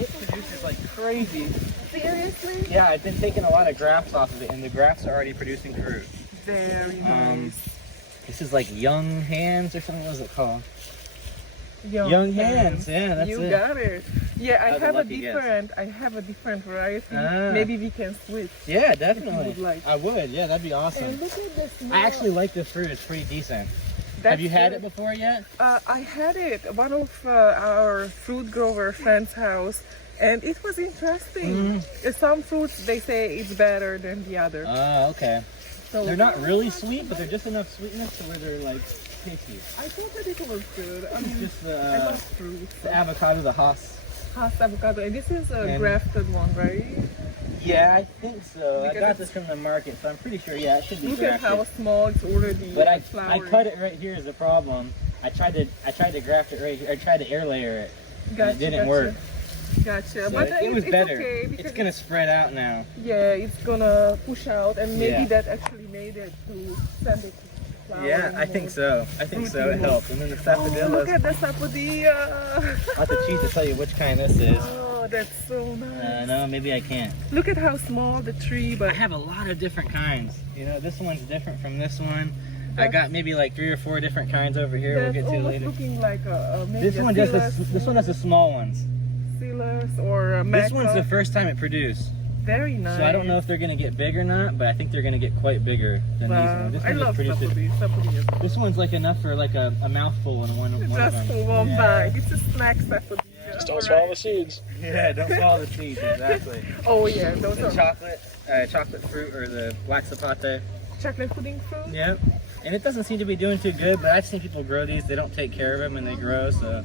It produces like crazy. Seriously? Yeah, I've been taking a lot of grafts off of it, and the grafts are already producing fruit. Very nice. This is like Young Hands or something. What is it called? Young Hands. Yeah, that's you it. got it. Yeah, I have a different variety. Ah. Maybe we can switch. Yeah, definitely. Would like. I would. Yeah, that'd be awesome. And look at this. I actually like this fruit. It's pretty decent. Have you had it before yet? I had it at one of our fruit grower friend's house, and it was interesting. Some fruits, they say it's better than the other. Oh, okay. So they're not really sweet, but they're just enough sweetness to where they're like tasty. I thought that it was good. I mean, just I love fruits. the avocado, the Haas. Haas avocado, and this is a grafted one, right? Yeah, I think so. Because I got this from the market, so I'm pretty sure. Yeah, it should be Look grafted. at how small it's already. But I flowering. cut it right here is the problem. I tried to graft it right here. I tried to air layer it. Gotcha, It didn't work. Gotcha. So But it was it's better. okay because it's gonna spread out now. Yeah, it's gonna push out, and maybe Yeah. that actually made it to send it to flower. Yeah, I think so. I think so. It helped. And then the Look sapodillos. at the sapodilla. I'll have to cheat to tell you which kind this is. Oh, that's so nice. No, maybe I can't. Look at how small the tree, but I have a lot of different kinds. You know, this one's different from this one. I got maybe like 3 or 4 different kinds over here. We'll that's get to almost later. looking like maybe This one has the small ones. Silas or a This one's the first time it produced. Very nice. So I don't know if they're gonna get big or not, but I think they're gonna get quite bigger than these ones. This I one love sapodilla. This one's like enough for like a mouthful in one of them. Just for one bag. It's a snack sapodilla. Just don't swallow the seeds. Yeah, don't swallow the seeds, exactly. Oh yeah, those The are chocolate fruit or the black zapate. chocolate pudding fruit. Yep. And it doesn't seem to be doing too good, but I've seen people grow these. They don't take care of them when they grow, so.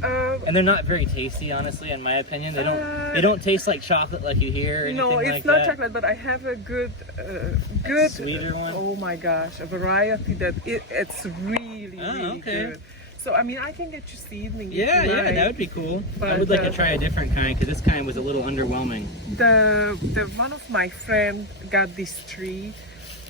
And they're not very tasty, honestly, in my opinion. They don't taste like chocolate like you hear. Or anything No, it's like not that. chocolate, but I have a good sweeter one. Oh my gosh, a variety that it's really really good. So I mean, I can get you seedling. Yeah, if you like. that would be cool. But, I would like to try a different kind because this kind was a little underwhelming. The one of my friend got this tree.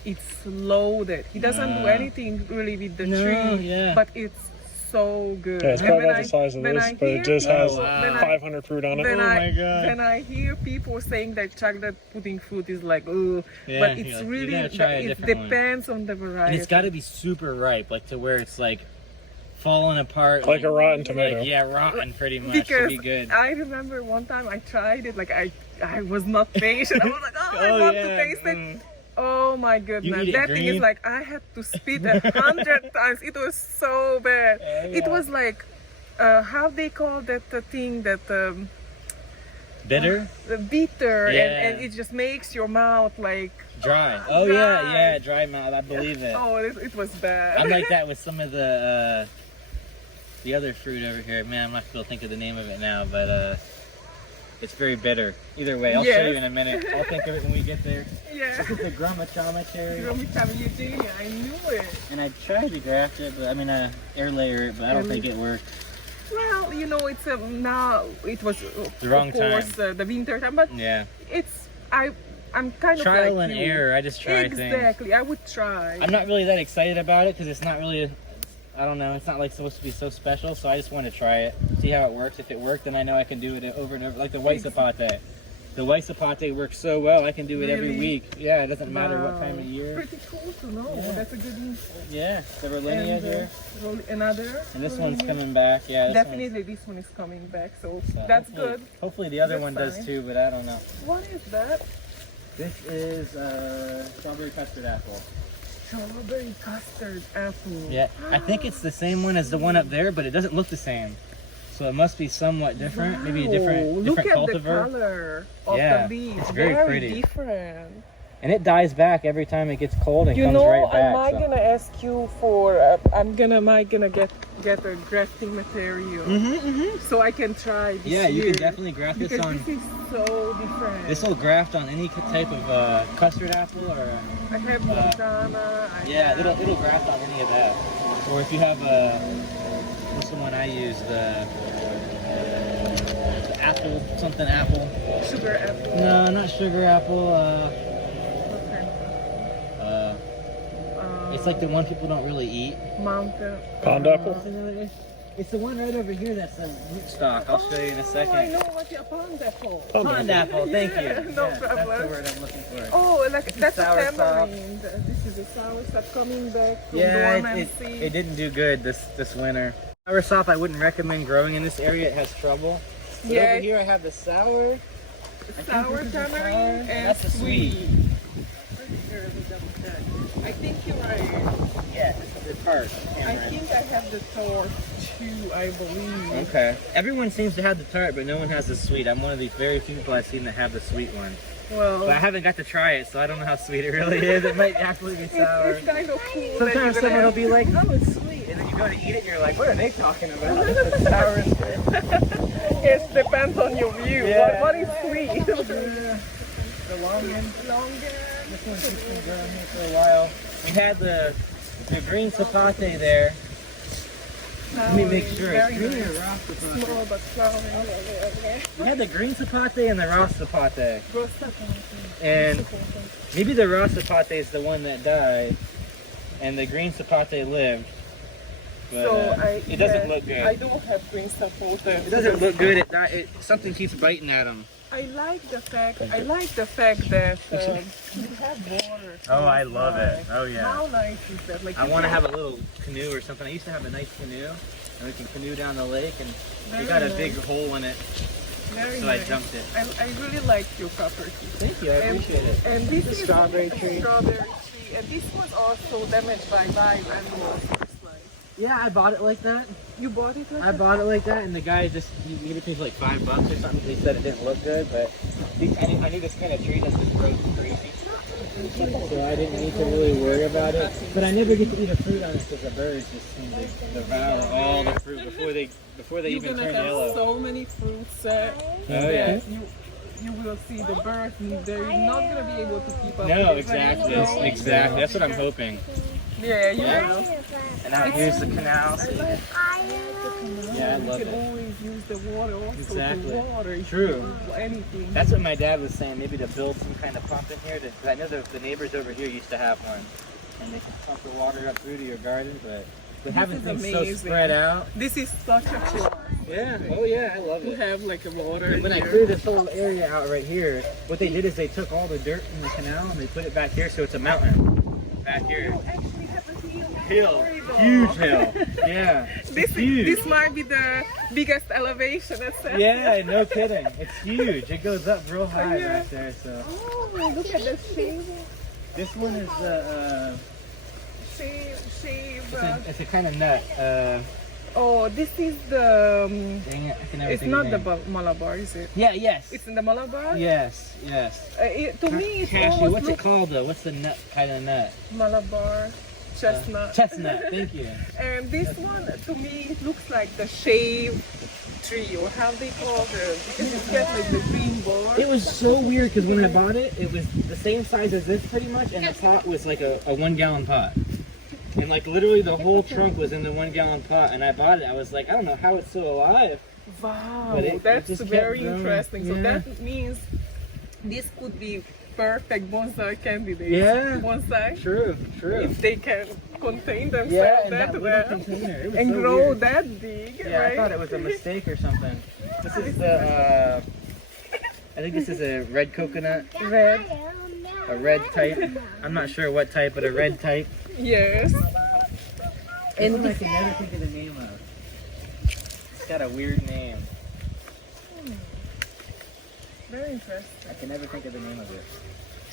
It's loaded. He doesn't do anything really with the tree, but it's so good. Yeah, it's probably about the size of this, but it just has 500 fruit on it. When I hear people saying that chocolate pudding fruit is like, oh, but it's really, it depends on the variety. And it's got to be super ripe, like to where it's like falling apart. Like a rotten tomato. Like, yeah, rotten pretty much. Because should be good. I remember one time I tried it, like I was not patient. I was like, I want to taste it. Oh my goodness, that thing is like, I had to spit 100 times. It was so bad. It was like, how they call that thing that... bitter? Bitter, and it just makes your mouth like... Dry. Oh dry. Dry mouth, I believe it. Oh, it was bad. I'm like that with some of the other fruit over here. Man, I'm not going to think of the name of it now, but... it's very bitter. Either way, I'll show you in a minute. I'll think of it when we get there. Yeah. Look at the Grumachama cherry. Grumachama, Eugenia, I knew it. And I tried to graft it, but I mean, air layer it, but I don't think it worked. Well, you know, it's now it was the wrong time. The winter time, but it's I'm kind of trial like and error. I just try things. Exactly, I would try. I'm not really that excited about it because it's not really. I don't know, it's not like supposed to be so special, so I just want to try it, see how it works. If it worked, then I know I can do it over and over, like the white zapate. The white zapate works so well, I can do it every week. Yeah, it doesn't matter what time of year. Pretty cool to know. Yeah. That's a good info. Yeah, the Rollinia there. Another. And this one's coming back, yeah. Definitely this one is coming back, so that's good. Hopefully the other one does too, but I don't know. What is that? This is strawberry custard apple. Strawberry custard apple. Yeah, I think it's the same one as the one up there, but it doesn't look the same. So it must be somewhat different, maybe a different Look at cultivar. The color of the leaves. It's very pretty. Different. And it dies back every time it gets cold and comes right back. Am I gonna ask you for? Am I gonna get a grafting material so I can try this Yeah, you year? can definitely graft this on. This is so different. This will graft on any type of custard apple or. I have Montana. It'll graft on any of that. Or if you have what's the one I use? The apple something apple. Sugar apple. No, not sugar apple. It's like the one people don't really eat. Mountain. Pond apple? It's the one right over here that's the rootstock. I'll show you in a second. I know what you're pond apple. Pond apple, thank you. No That's the problem. word I'm looking for. Oh, like that's a sour tamarind. This is a sour stuff coming back from Yeah, dormancy. it didn't do good this winter. Soursop I wouldn't recommend growing in this area. It has trouble. But Yeah. over here I have the sour. Sour tamarind and That's the sweet. I think you're right. Yeah, the tart. I think I have the tart too, I believe. Okay. Everyone seems to have the tart, but no one has the sweet. I'm one of these very few people I've seen that have the sweet one. Well, But I haven't got to try it, so I don't know how sweet it really is. It might actually be sour. it's kind of cool. that Sometimes you're someone gonna will be like, oh, it's sweet. And then you go to eat it and you're like, what are they talking about? It's sour and sweet. It depends on your view. Yeah. What is sweet? The long end. Longer. This one's just been growing here for a while. We had the green sapate there. Let me make sure it's green or raw sapate. Small but flowering. We had the green sapate and the raw sapate. And maybe the raw sapate is the one that died, and the green sapate lived. But So it doesn't look good. I don't have green supporter. It doesn't look good. Something keeps biting at them. I like the fact that you have water. Oh, I love it. Oh yeah. How nice is that? Like I you want to can- have a little canoe or something. I used to have a nice canoe, and we can canoe down the lake, and Very we got a nice. big hole in it, Very so nice. I jumped it. I really like your property. Thank you. I appreciate it. And this is strawberry tree. Strawberry tree. And this was also damaged by wild animals. Yeah, I bought it like that. You bought it like I that? bought it like that, and the guy just he gave it to me for like $5 or something. He said it didn't look good, but I knew this kind of tree doesn't grow crazy, so I didn't need to really worry about it. But I never get to eat a fruit on it because the birds just seem to devour all the fruit before they You're even gonna turn have yellow. so many fruits. Oh yeah. You will see the birds. They're not gonna be able to keep up. No, with it. exactly, No. exactly. That's what I'm hoping. Yeah, you will. And now here's the canal. So yeah, I love You can it. always use the water also Exactly. to water. True. Anything. That's what my dad was saying. Maybe to build some kind of pump in here. Because I know the neighbors over here used to have one, and they can pump the water up through to your garden. But having is things so amazing. spread out. This is such a plus Yeah. Oh yeah, I love to it. have like a water. And when I here. cleared this whole area out right here, what they did is they took all the dirt from the canal and they put it back here, so it's a mountain back here. You actually have a Hill, Horrible. huge hill. Yeah. This huge. this might be the biggest elevation at Seth. Yeah, no kidding. It's huge. It goes up real high Yeah. back there. So Oh, look at the shape. this one is Shape. it's a kind of nut. Oh, this is the. Dang it, I can never It's think not of the name. Malabar, is it? Yeah. Yes. It's in the Malabar. Yes. To me, it's Cashew. almost What's it looks called though? What's the nut kind of nut? Malabar chestnut. Chestnut. Thank you. And this one, to me, it looks like the shave tree, or how they call it, because you get like the green bar. It was so weird because when I bought it, it was the same size as this pretty much, and the pot was like a 1 gallon pot. And like literally the whole trunk was in the 1 gallon pot, and I bought it. I was like, I don't know how it's still alive. Wow, But it that's just kept very growing. interesting. So Yeah. that means this could be perfect bonsai candidate. Yeah. Bonsai. True. If they can contain themselves Yeah, in that that well little container. It was and so grow weird. that big, Yeah, right? I thought it was a mistake or something. This is the, I think this is a red coconut, Red. a red type. I'm not sure what type, but a red type. Yes. And I can never think of the name of. It's got a weird name. Very interesting. I can never think of the name of it.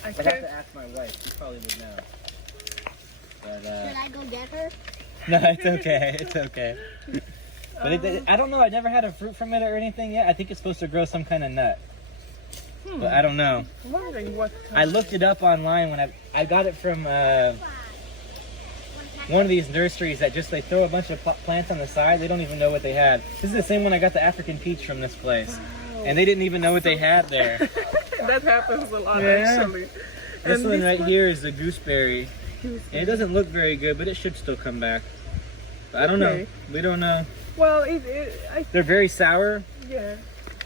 I I'd have can't. to ask my wife. She probably would know. But, Should I go get her? no, it's okay. It's okay. But I don't know. I never had a fruit from it or anything yet. I think it's supposed to grow some kind of nut. But I don't know. I'm wondering what. I looked it up online when I got it from one of these nurseries that just they throw a bunch of plants on the side. They don't even know what they had. This is the same one I got the African peach from this place, and they didn't even know what they had there. That happens a lot, Yeah. actually. This And one right here is the gooseberry. Gooseberry. And it doesn't look very good, but it should still come back. But I don't know. Okay. We don't know. Well, They're very sour, yeah.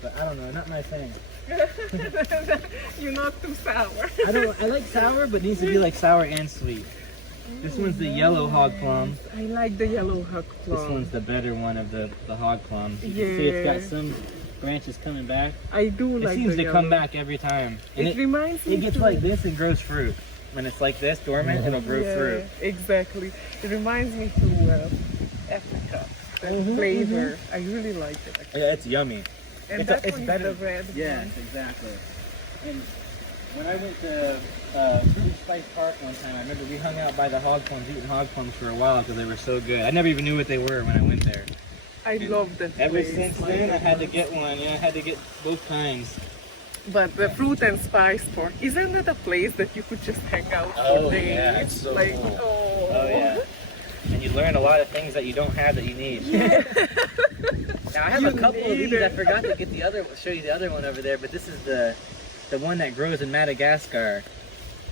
but I don't know. Not my thing. You're not too sour. I like sour, but it needs to be like sour and sweet. This one's the yellow hog plum. I like the yellow hog plum. This one's the better one of the hog plums. You can see it's got some branches coming back. I do like it seems the to come yellow. back every time. And It reminds me it gets too. like this and grows fruit. When it's like this, dormant, it'll grow fruit. Exactly. It reminds me to Africa. The flavor. I really like it. Actually. Yeah, it's yummy. And it's that it's one better. is the red Yes, one. exactly. And when I went to Fruit Spice Park one time, I remember we hung out by the hog plums, eating hog plums for a while because they were so good. I never even knew what they were when I went there. I love that Ever place. since then, I had to get one. Yeah, I had to get both kinds. But the Fruit and Spice Park, isn't that a place that you could just hang out Oh, for days? yeah, it's so like, cool. Oh Yeah. And you learn a lot of things that you don't have that you need. Yeah. Now I have You a couple of need these. I it. forgot to get the other. Show you the other one over there. But this is the one that grows in Madagascar.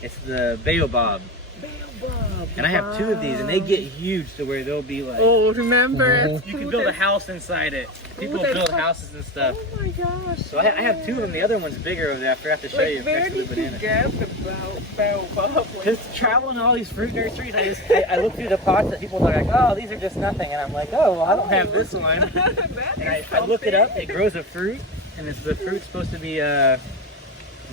It's the baobab. Baobab. And I have two of these, and they get huge to where they'll be like. Oh, remember it? You can build a house inside it. People that's build fun. houses and stuff. Oh my gosh. So I have two of them. The other one's bigger over there. I forgot to show you. Like, where next to the did you banana. get the baobab? Just traveling to all these fruit nurseries, I look through the pots that people are like, oh, these are just nothing, and I'm like, oh, well, I don't have this one. And I look it up. It grows a fruit, and the fruit's supposed to be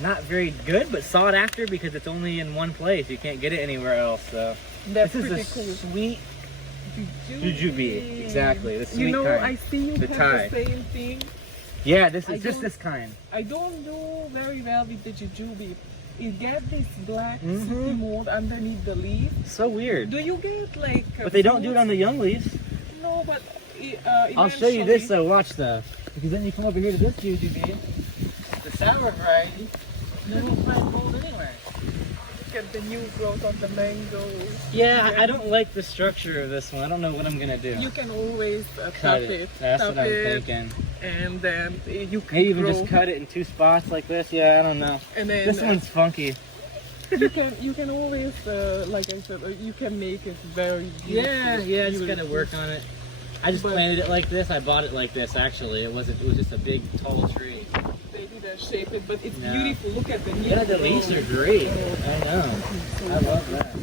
not very good, but sought after because it's only in one place. You can't get it anywhere else. So That's this is pretty a cool. sweet jujube. Exactly, the sweet You know, kind. I see you The have Thai. the same thing. Yeah, this I is just don't- this kind. I don't do very well with the jujube. You get this black Mhm. sticky mold underneath the leaf. So weird. Do you get like? But they don't do it on the young leaves. No, but I'll show you this eventually- though, watch though. Because then you come over here to this jujube, the sour variety, and then we'll find gold anywhere. Look at the new growth of the mangoes. Yeah, I don't like the structure of this one. I don't know what I'm gonna do. You can always tap Cut it. it. That's tap what I'm it, thinking. and then you can Maybe even grow. just cut it in two spots like this. Yeah, I don't know. And then This one's funky. you can always like I said, you can make it very beautiful. Yeah, just gotta work on it. I just But- planted it like this. I bought it like this actually. It was just a big tall tree. They didn't shape it, but it's No. beautiful. Look at the new Yeah, the leaves are great. Oh, I know. so I love that.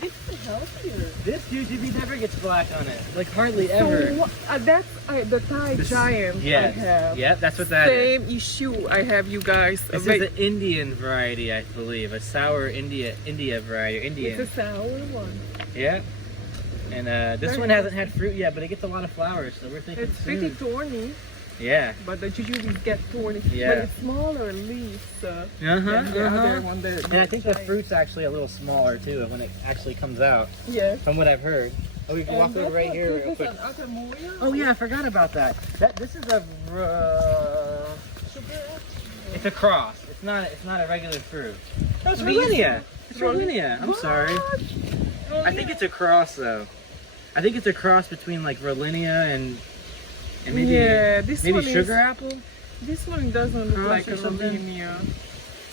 This is healthier. This jujube never gets black on it. Like hardly ever. So, that's the Thai giant I Yes. have. Yeah, that's what that is. Same issue I have, you guys. This is an Indian variety, I believe. A sour India variety. Or Indian. It's a sour one. Yeah. And this Very one hasn't had fruit yet, but it gets a lot of flowers, so we're thinking It's soon. pretty thorny, Yeah. but the jujubes get thorny. Yeah. But it's smaller leaves than the other one. And I think the fruit's actually a little smaller too when it actually comes out, Yeah. from what I've heard. Oh, we can walk over right here real quick. Oh yeah, I forgot about that. This is a it's a cross. It's not a regular fruit. Oh, it's Rollinia. It's Rollinia. I'm sorry. I think it's a cross though. I think it's a cross between like Rollinia and maybe this maybe one sugar is, apple. This one doesn't look Cross like or a something? Rollinia.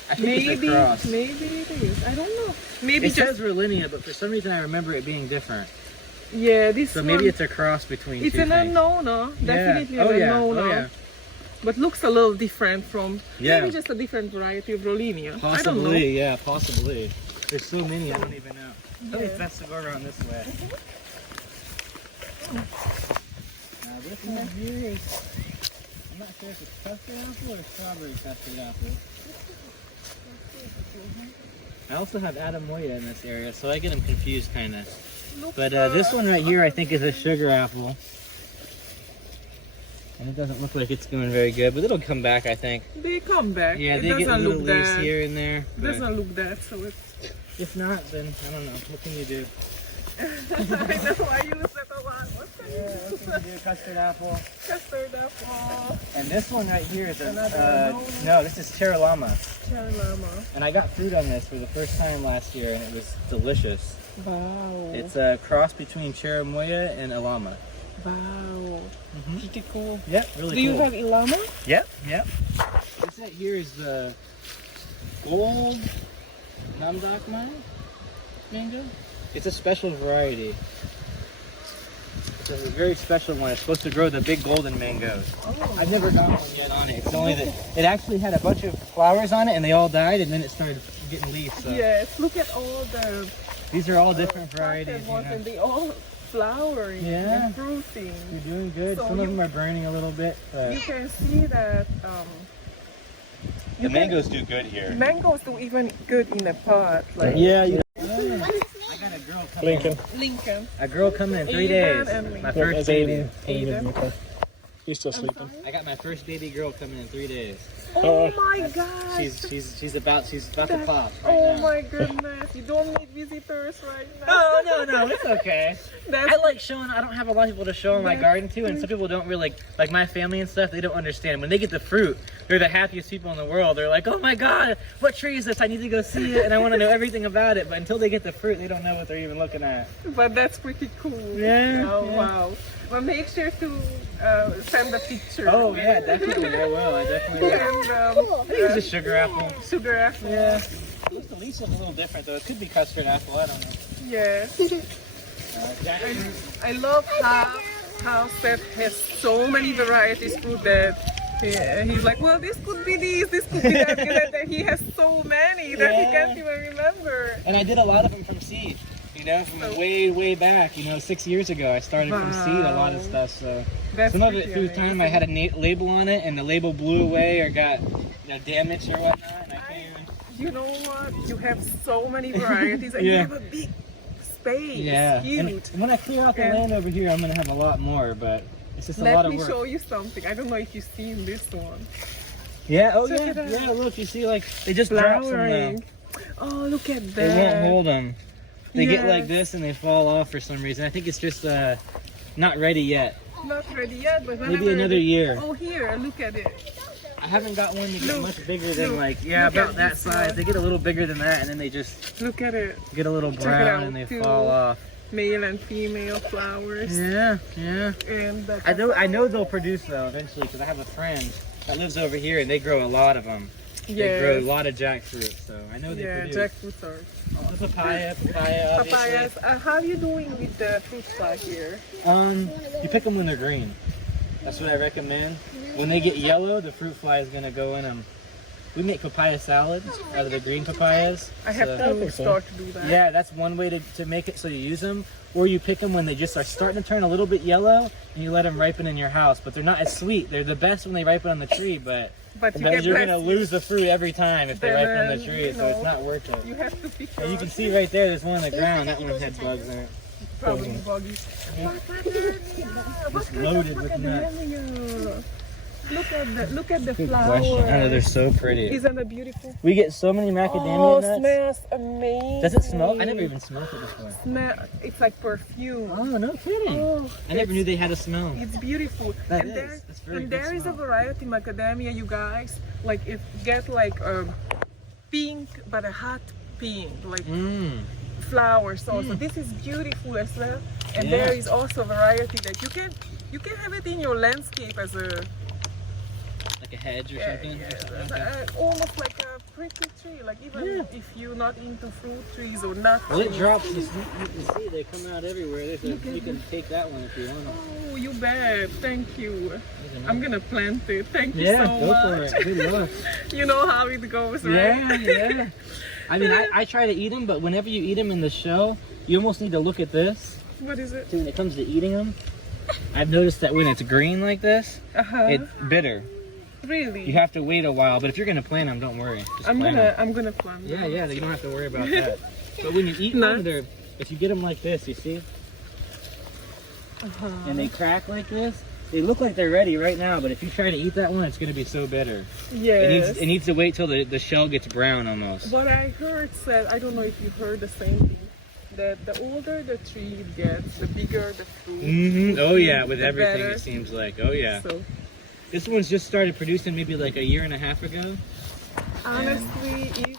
I think it's a cross. Maybe it is. I don't know. Maybe It just says Rollinia, but for some reason I remember it being different. yeah. This So one. maybe it's a cross between It's two an things. unknown, definitely an Oh yeah. unknown, Oh yeah. but looks a little different from Yeah. maybe just a different variety of Rollinia. I don't know. Possibly, yeah, possibly. There's so many, I don't even know. I think Yeah. it's best to go around this way. Now this one here is, I'm not sure if it's custard apple or strawberry custard apple. I also have Adamoya in this area, so I get them confused kind of. Looks, But this one right here I think is a sugar apple. And it doesn't look like it's doing very good, but it'll come back I think. they come back. Yeah, it they get doesn't little look leaves that. here and there. It but doesn't look that, so it's. if not, then I don't know. What can you do? I know I use it a lot. What can you What do? can you do? Custard apple. Custard apple, And this one right here is Another no, this is Cherry-Lama. cherry llama. And I got fruit on this for the first time last year, and it was delicious. Wow. It's a cross between Cherimoya and Ilama. wow. Pretty cool. Yep, really Do you cool. have Ilama? Yep. This right here is the gold Namdak mango. It's a special variety. It's a very special one. It's supposed to grow the big golden mangoes. Oh. I've never got one yet on it. It's only that it actually had a bunch of flowers on it and they all died and then it started getting leaves. So. Yes. Look at all the These are all different varieties. Potted ones, and they all flowering and fruiting. You're doing good. So Some of them are burning a little bit. But you can see that the mangoes do good here. Mangoes do even good in a pot. Like Yeah. I got a girl coming. Lincoln. A girl coming in 3 Aiden days. and My Lincoln. first baby. Aiden. He's still sleeping. I got my first baby girl coming in 3 days. Oh my gosh. She's about to pop. Oh my goodness. You don't need visitors right now. No, it's okay. I like showing, I don't have a lot of people to show in my garden to, and some people don't really, like my family and stuff, they don't understand. When they get the fruit, they're the happiest people in the world. They're like, oh my God, what tree is this? I need to go see it, and I want to know everything about it. But until they get the fruit, they don't know what they're even looking at. But that's pretty cool. Yeah. Oh, wow. Well, make sure to send a picture. Oh yeah, definitely. I will. I definitely will. And, I think it's a sugar apple. Sugar apple. Yeah. The leaf is a little different though. It could be custard apple. I don't know. Yeah. Jackfruit. I love how Seth has so many varieties fruit that he's like, well, this could be this could be that. That he has so many that he can't even remember. And I did a lot of them from seed. You know, from way back. 6 years ago, I started from seed a lot of stuff. So That's some of it through amazing. time, I had a label on it, and the label blew away or got damaged or whatnot. And I can't even... You know what? You have so many varieties, and you have a big space. Yeah. Huge. And when I clear out the land over here, I'm gonna have a lot more, but it's just a lot of work. Let me show you something. I don't know if you've seen this one. Yeah. Oh Check yeah. it out. Yeah. Look, you see, like they just drop some Flowering. Oh, look at that. They won't hold them. They get like Yes. this and they fall off for some reason. I think it's just not ready yet. Not ready yet, but Maybe whenever another year. Oh, here, look at it. I haven't got one to get Look, much bigger than look, like look about at that this size. one. They get a little bigger than that, and then they just Look at it. get a little it brown out, and they too. fall off. Male and female flowers. Yeah. And I know they'll produce though eventually because I have a friend that lives over here and they grow a lot of them. They grow a lot of jackfruit, so I know they produce. jackfruits are. The papaya, obviously. Papayas. How are you doing with the fruit fly here? You pick them when they're green. That's what I recommend. When they get yellow, the fruit fly is gonna go in them. We make papaya salads out of the green papayas. I have to start to do that. Yeah, that's one way to make it so you use them. Or you pick them when they just are starting to turn a little bit yellow and you let them ripen in your house. But they're not as sweet. They're the best when they ripen on the tree, but you're going to lose the fruit every time if they ripen on the tree, so it's not worth it. You have to pick You can see right there, there's one on the ground. That one had bugs in it. probably buggy. It's loaded with nuts. Look at the Good flowers. question. Oh, they're so pretty. Isn't it beautiful? We get so many macadamia nuts. Smells amazing. Does it smell? I never even smelled it before. It's like perfume. Oh, no kidding. Oh, I never knew they had a smell. it's beautiful. That and is. That's very and good there is a smell. variety macadamia, you guys. Like it get like pink, but a hot pink, like flowers also. This is beautiful as well. And Yeah. there is also a variety that you can have it in your landscape as a Like a hedge or something? almost like a pretty tree. Like even if you're not into fruit trees or nuts. Well, it drops. You see, they come out everywhere. You can take that one if you want. Oh, you bet. Thank you. I'm gonna plant it. Thank you Yeah, so go much. for it. Good luck. You know how it goes, right? Yeah. I mean, I try to eat them, but whenever you eat them in the shell, you almost need to look at this. What is it? When it comes to eating them, I've noticed that when it's green like this, it's bitter. Really? You have to wait a while, but if you're gonna plant them, don't worry. Just I'm plant gonna plant them. Yeah, you don't have to worry about that. But when you eat them, if you get them like this, you see, and they crack like this, they look like they're ready right now. But if you try to eat that one, it's gonna be so bitter. Yes. It needs to wait till the shell gets brown almost. What I heard said, I don't know if you heard the same thing, that the older the tree gets, the bigger the fruit. Oh yeah, with the everything better. it seems like. Oh yeah. So This one's just started producing maybe like a year and a half ago. honestly, if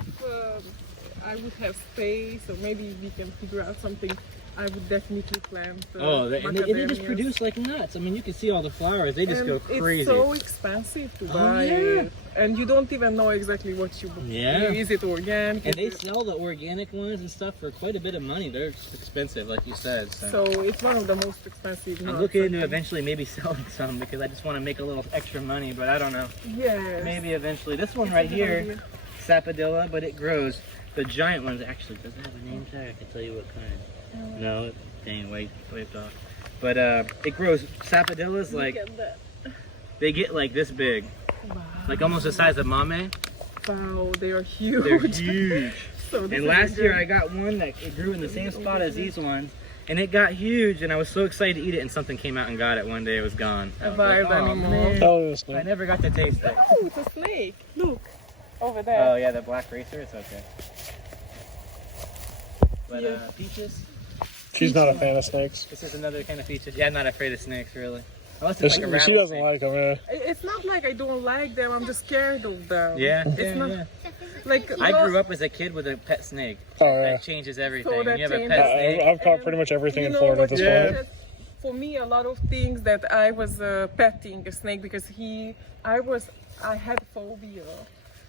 I would have space, or maybe we can figure out something, I would definitely plant. And they just macadamias. produce like nuts. I mean, you can see all the flowers. They just And go crazy. It's so expensive to buy yeah. it, and you don't even know exactly what you buy. Yeah. Is it organic? And Is they it- sell the organic ones and stuff for quite a bit of money. They're expensive, like you said. So it's one of the most expensive. I'm nuts, looking I into think. eventually maybe selling some because I just want to make a little extra money, but I don't know. Yes. Maybe eventually. This one It's a right good here, idea. sapodilla, but it grows. The giant ones actually doesn't have a name tag. I can tell you what kind. No, dang, wiped off. But it grows sapodillas like they get like this big, like almost the size of mame. Wow, they are huge. They're huge. So and last year I got one that it grew in the same spot as these ones, and it got huge, and I was so excited to eat it, and something came out and got it one day. It was gone. I was like, oh, man. I never got to taste it. Oh, it's a snake. Look. Over there. Oh yeah, the black racer. It's okay. But Peaches. She's not a fan of snakes. This is another kind of Peaches. Yeah, I'm not afraid of snakes really. Unless it's like a she doesn't like them. Yeah. It's not like I don't like them. I'm just scared of them. Yeah. It's not like I grew up as a kid with a pet snake. Oh yeah. That changes everything. So that you have a pet snake. I've caught pretty much everything in know Florida at what, this point. For me, a lot of things that I was petting a snake because I had phobia.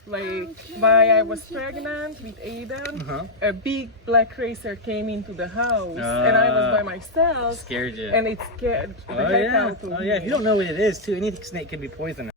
Like, while I was pregnant with Aiden, a big black racer came into the house, and I was by myself. Scared you. And it scared the heck out of me. Oh yeah, if you don't know what it is too, any snake can be poisonous.